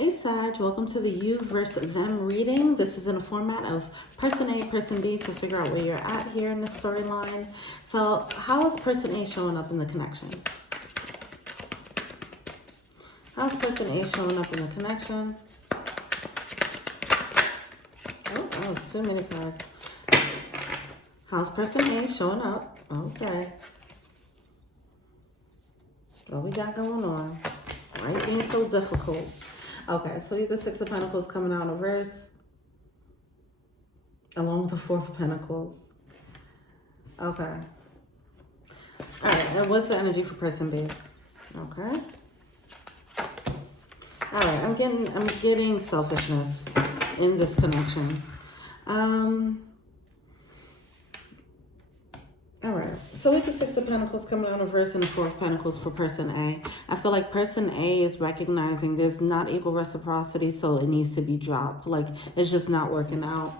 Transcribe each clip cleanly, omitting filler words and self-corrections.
Hey Sag, welcome to the You versus Them reading. This is in a format of person A, person B, to figure out where you're at here in the storyline. So how is person A showing up in the connection? How's person A showing up in the connection? Oh, that was too many cards. How's person A showing up? Okay. What we got going on? Why are you being so difficult? Okay, so you have the Six of Pentacles coming out in reverse, along with the Four of Pentacles. Okay. All right, and what's the energy for person B? Okay. All right, I'm getting selfishness in this connection. All right, so with the Six of Pentacles coming out in reverse and the Four of Pentacles for person A, I feel like person A is recognizing there's not equal reciprocity, so it needs to be dropped. Like, it's just not working out.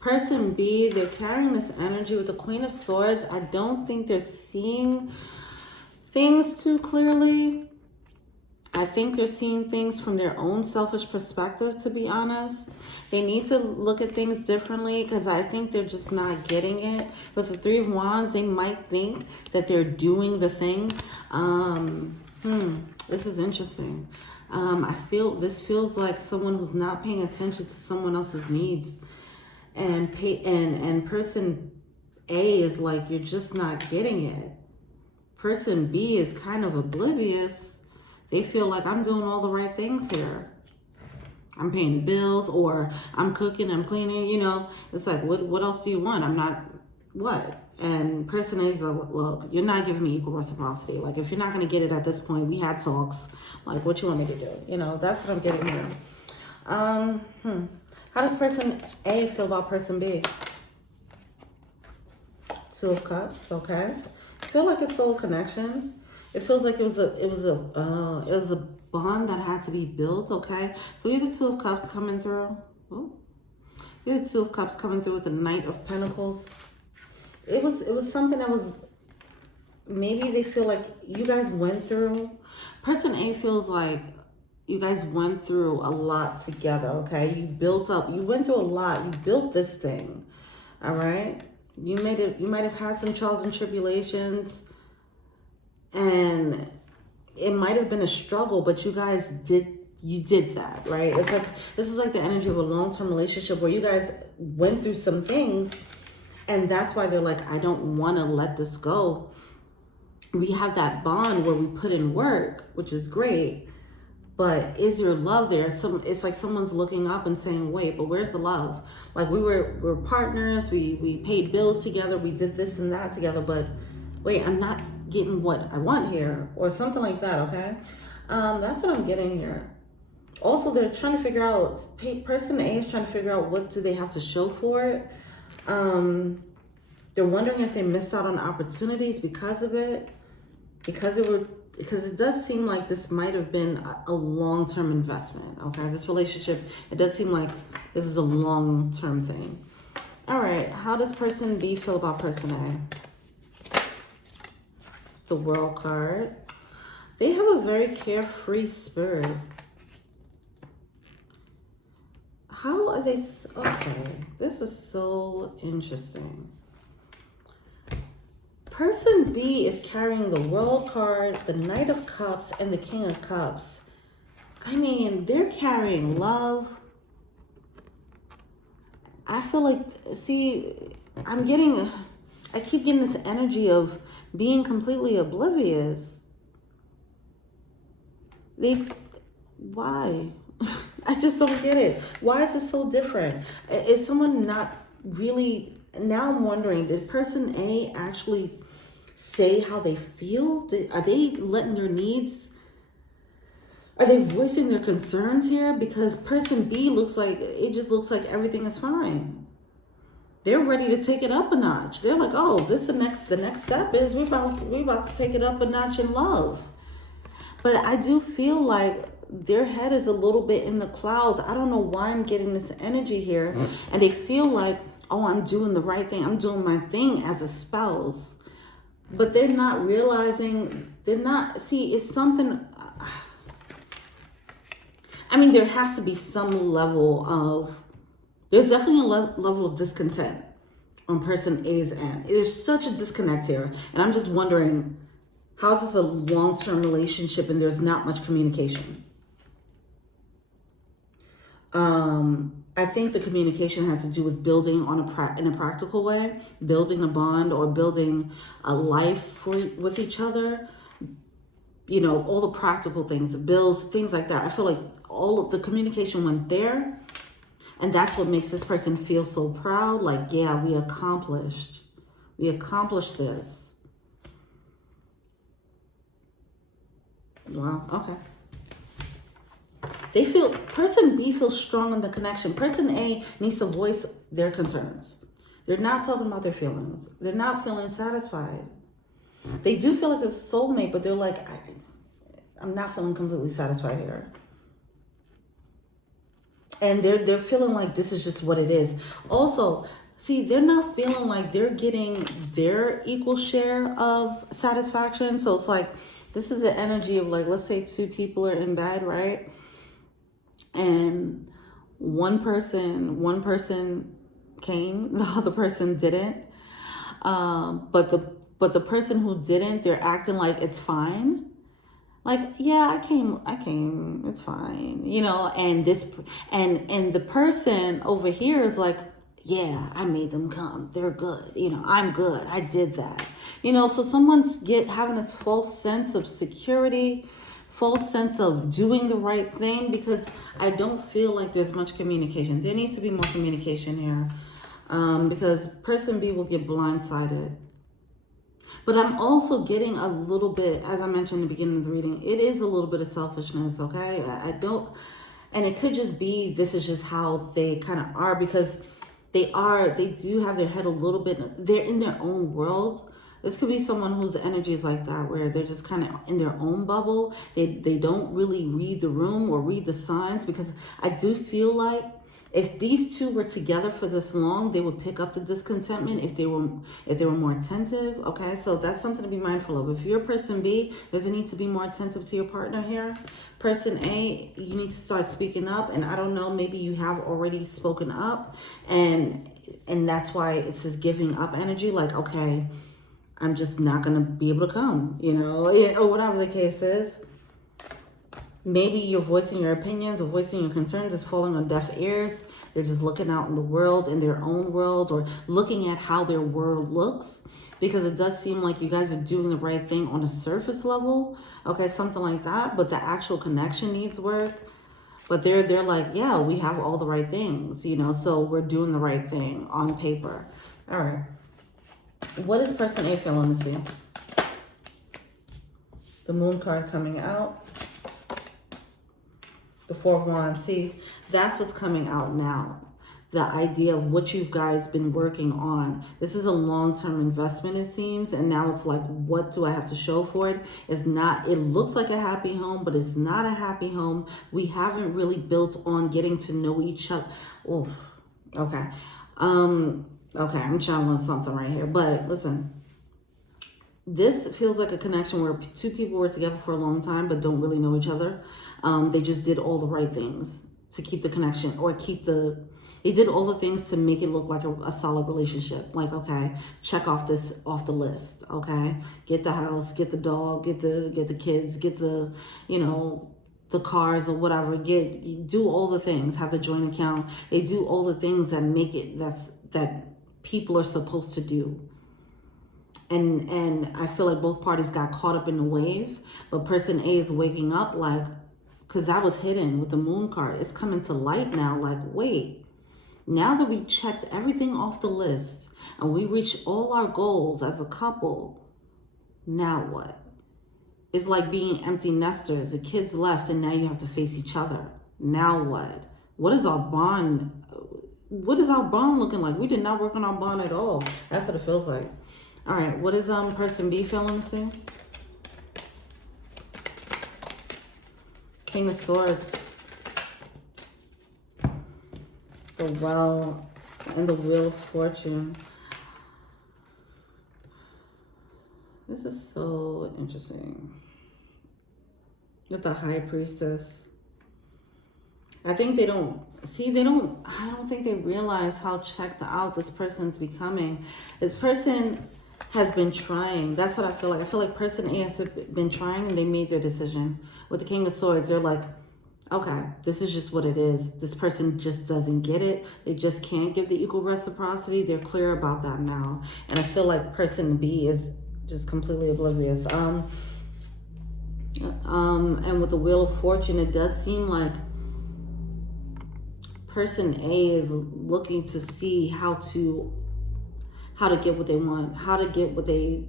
Person B, they're carrying this energy with the Queen of Swords. I don't think they're seeing things too clearly. I think they're seeing things from their own selfish perspective, to be honest. They need to look at things differently because I think they're just not getting it. With the Three of Wands, they might think that they're doing the thing. This is interesting. This feels like someone who's not paying attention to someone else's needs. And person A is like, you're just not getting it. Person B is kind of oblivious. They feel like I'm doing all the right things here. I'm paying the bills, or I'm cooking, I'm cleaning, you know. It's like, what else do you want? I'm not, what? And person is like, look, you're not giving me equal reciprocity. Like, if you're not going to get it at this point, we had talks. Like, what you want me to do? You know, that's what I'm getting here. How does person A feel about person B? Two of Cups, okay. I feel like a soul connection. It feels like it was a bond that had to be built, okay? So we have the Two of Cups coming through. Ooh. We have the Two of Cups coming through with the Knight of Pentacles. It was something that was, maybe they feel like you guys went through. Person A feels like you guys went through a lot together, okay? You built up, you went through a lot. You built this thing, all right? You might have had some trials and tribulations, and it might have been a struggle, but you guys did that, right? It's like, this is like the energy of a long-term relationship where you guys went through some things, and that's why they're like, I don't want to let this go. We have that bond where we put in work, which is great, but is your love there? It's like someone's looking up and saying, wait, but where's the love? Like, we're partners, we paid bills together, we did this and that together, but wait, I'm not getting what I want here, or something like that, okay? That's what I'm getting here. Also, they're trying to figure out, person A is trying to figure out what do they have to show for it. They're wondering if they missed out on opportunities because of it, because it does seem like this might have been a long-term investment, okay? This relationship, it does seem like this is a long-term thing. All right, how does person B feel about person A? The World card. They have a very carefree spirit. How are they? Okay, this is so interesting. Person B is carrying the World card, the Knight of Cups, and the King of Cups. I mean, they're carrying love. I feel like, see, I keep getting this energy of being completely oblivious. Why? I just don't get it. Why is it so different? Is someone not really, now I'm wondering, did person A actually say how they feel? Are they letting their needs, are they voicing their concerns here? Because person B looks like, it just looks like everything is fine. They're ready to take it up a notch. They're like, oh, the next step is we're about to take it up a notch in love. But I do feel like their head is a little bit in the clouds. I don't know why I'm getting this energy here. And they feel like, oh, I'm doing the right thing. I'm doing my thing as a spouse. But they're not realizing, it's something, I mean, there has to be some level of, there's definitely a level of discontent on person A's end. There's such a disconnect here. And I'm just wondering, how is this a long-term relationship and there's not much communication? I think the communication had to do with building on in a practical way, building a bond or building a life with each other. You know, all the practical things, bills, things like that. I feel like all of the communication went there. And that's what makes this person feel so proud. Like, yeah, we accomplished this. Wow, okay. They feel, person B feels strong in the connection. Person A needs to voice their concerns. They're not talking about their feelings. They're not feeling satisfied. They do feel like it's a soulmate, but they're like, I'm not feeling completely satisfied here. And they're feeling like this is just what it is. Also, see, they're not feeling like they're getting their equal share of satisfaction. So it's like, this is the energy of like, let's say two people are in bed, right? And one person came, the other person didn't. But the person who didn't, they're acting like it's fine. Like, yeah, I came, it's fine, you know, and and the person over here is like, yeah, I made them come. They're good. You know, I'm good. I did that. You know, so someone's having this false sense of security, false sense of doing the right thing, because I don't feel like there's much communication. There needs to be more communication here, because person B will get blindsided. But I'm also getting a little bit, as I mentioned in the beginning of the reading, it is a little bit of selfishness, okay? I don't, and it could just be, this is just how they kind of are, because they do have their head a little bit, they're in their own world. This could be someone whose energy is like that, where they're just kind of in their own bubble. They don't really read the room or read the signs, because I do feel like if these two were together for this long, they would pick up the discontentment if they were more attentive. Okay, so that's something to be mindful of. If you're person B, does it need to be more attentive to your partner here? Person A, you need to start speaking up. And I don't know, maybe you have already spoken up, and that's why it says giving up energy. Like, okay, I'm just not gonna be able to come, you know, or whatever the case is. Maybe you're voicing your opinions or voicing your concerns is falling on deaf ears. They're just looking out in the world, in their own world, or looking at how their world looks, because it does seem like you guys are doing the right thing on a surface level. Okay, something like that. But the actual connection needs work. But they're like, yeah, we have all the right things, you know, so we're doing the right thing on paper. All right. What is person A feeling to see? The Moon card coming out. The Four of Wands. See, that's what's coming out now. The idea of what you guys been working on. This is a long-term investment, it seems. And now it's like, what do I have to show for it? It's not, it looks like a happy home, but it's not a happy home. We haven't really built on getting to know each other. Oh, okay. Okay, I'm channeling something right here. But listen, this feels like a connection where two people were together for a long time but don't really know each other. They just did all the right things to keep the connection, or they did all the things to make it look like a solid relationship. Like, okay, check off this off the list. Okay, get the house, get the dog, get the kids, get the, you know, the cars or whatever. Do all the things. Have the joint account. They do all the things that make it that people are supposed to do. And I feel like both parties got caught up in the wave, but person A is waking up, like, because that was hidden with the Moon card. It's coming to light now. Like, wait, now that we checked everything off the list and we reached all our goals as a couple, now what? It's like being empty nesters. The kids left and now you have to face each other. Now what? What is our bond? What is our bond looking like? We did not work on our bond at all. That's what it feels like. All right, what is person B feeling to see? King of Swords. The Well and the Wheel of Fortune. This is so interesting. With the High Priestess. I think they don't see, I don't think they realize how checked out this person's becoming. This person has been trying. That's what I feel like. I feel like person A has been trying and they made their decision. With the King of Swords, they're like, okay, this is just what it is. This person just doesn't get it. They just can't give the equal reciprocity. They're clear about that now. And I feel like person B is just completely oblivious. And with the Wheel of Fortune, it does seem like person A is looking to see how to get what they want, how to get what they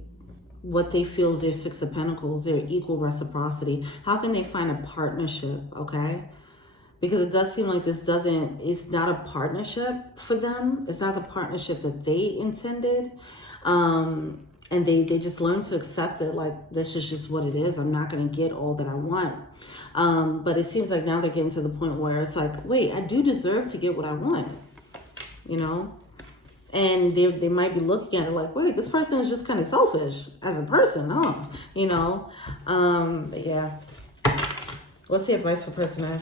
feel is their Six of Pentacles, their equal reciprocity. How can they find a partnership, okay? Because it does seem like it's not a partnership for them. It's not the partnership that they intended. And they just learn to accept it, like, this is just what it is. I'm not going to get all that I want. But it seems like now they're getting to the point where it's like, wait, I do deserve to get what I want, you know? And they might be looking at it like, wait, this person is just kind of selfish as a person, huh? You know? But yeah. What's the advice for person A?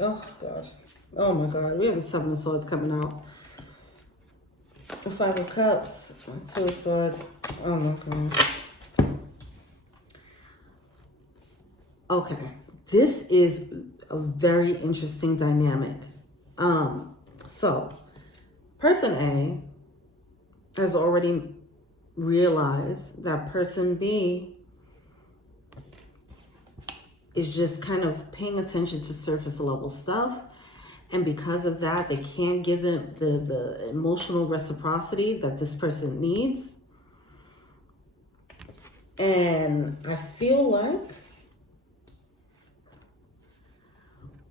Oh, God. Oh, my God. We have the Seven of Swords coming out. The Five of Cups. Two of Swords. Oh, my God. Okay. This is a very interesting dynamic. So, person A has already realized that person B is just kind of paying attention to surface level stuff. And because of that, they can't give them the emotional reciprocity that this person needs. And I feel like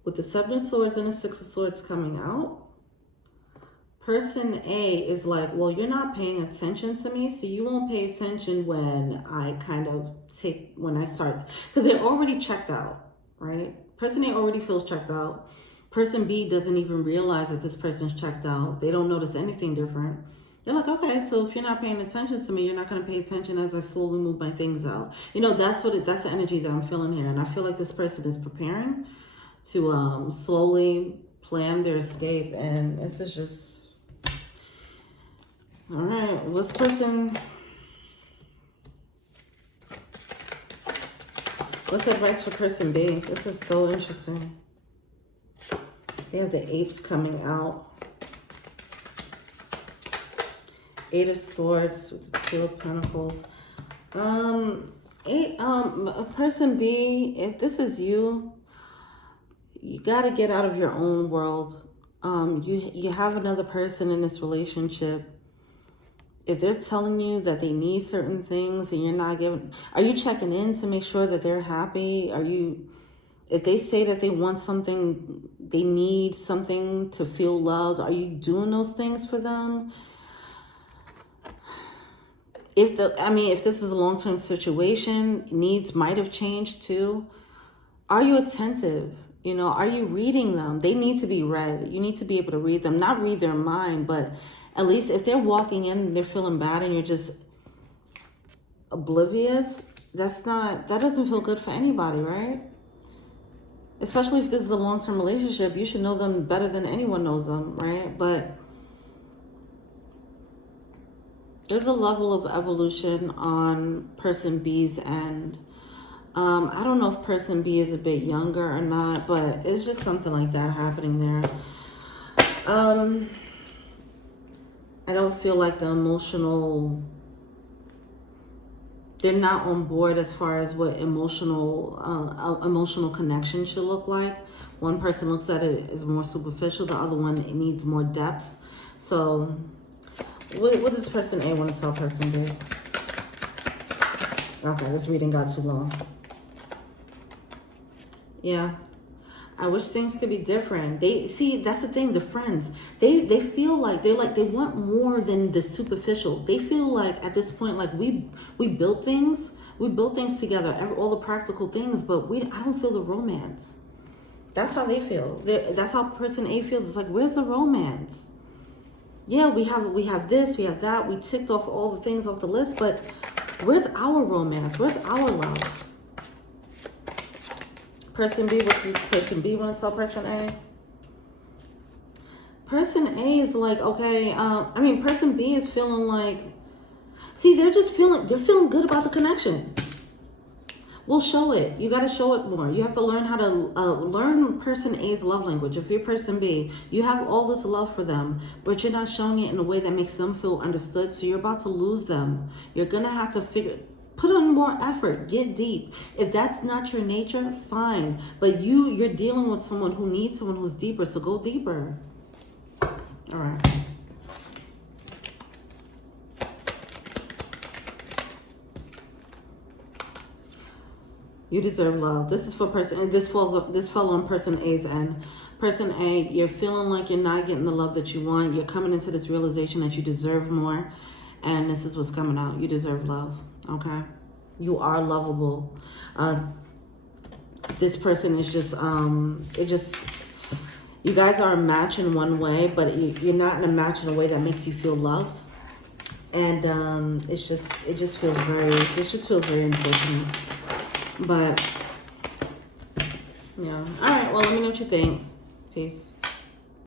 with the Seven of Swords and the Six of Swords coming out, person A is like, well, you're not paying attention to me, so you won't pay attention when I start, because they're already checked out, right? Person A already feels checked out. Person B doesn't even realize that this person's checked out. They don't notice anything different. They're like, okay, so if you're not paying attention to me, you're not going to pay attention as I slowly move my things out. You know, that's the energy that I'm feeling here. And I feel like this person is preparing to slowly plan their escape. And this is just, all right, what's advice for person B? This is so interesting. They have the Eights coming out. Eight of Swords with the Two of Pentacles. Person B, if this is you, you got to get out of your own world. You have another person in this relationship. If they're telling you that they need certain things and you're not giving, are you checking in to make sure that they're happy? If they say that they want something, they need something to feel loved, are you doing those things for them? If this is a long-term situation, needs might have changed too. Are you attentive? You know, are you reading them? They need to be read. You need to be able to read them, not read their mind, but at least if they're walking in and they're feeling bad and you're just oblivious, that doesn't feel good for anybody, right? Especially if this is a long-term relationship, you should know them better than anyone knows them, right? But there's a level of evolution on person B's end. I don't know if person B is a bit younger or not, but it's just something like that happening there. I don't feel like they're not on board as far as what emotional connection should look like. One person looks at it as more superficial, the other one, it needs more depth. So what does person A want to tell person B? Okay, this reading got too long. Yeah. I wish things could be different. That's the thing, the friends, they feel like they want more than the superficial. They feel like at this point, like we built things together, all the practical things, but I don't feel the romance. That's how they feel. That's how person A feels. It's like, where's the romance? Yeah, we have this, we have that. We ticked off all the things off the list, but where's our romance? Where's our love? Person B, what does person B want to tell person A? Person A is like, okay, I mean, person B is feeling like, see, they're feeling good about the connection. We'll show it. You got to show it more. You have to learn how to learn person A's love language. If you're person B, you have all this love for them, but you're not showing it in a way that makes them feel understood. So you're about to lose them. You're going to have to put on more effort, get deep. If that's not your nature, fine. But you're dealing with someone who needs someone who's deeper. So go deeper. All right. You deserve love. This is for person. This fell on person A's end. Person A, you're feeling like you're not getting the love that you want. You're coming into this realization that you deserve more, and this is what's coming out. You deserve love. Okay, you are lovable. This person is just you guys are a match in one way, but you're not in a match in a way that makes you feel loved. And it just feels very unfortunate. But yeah. All right. Well, let me know what you think. Peace.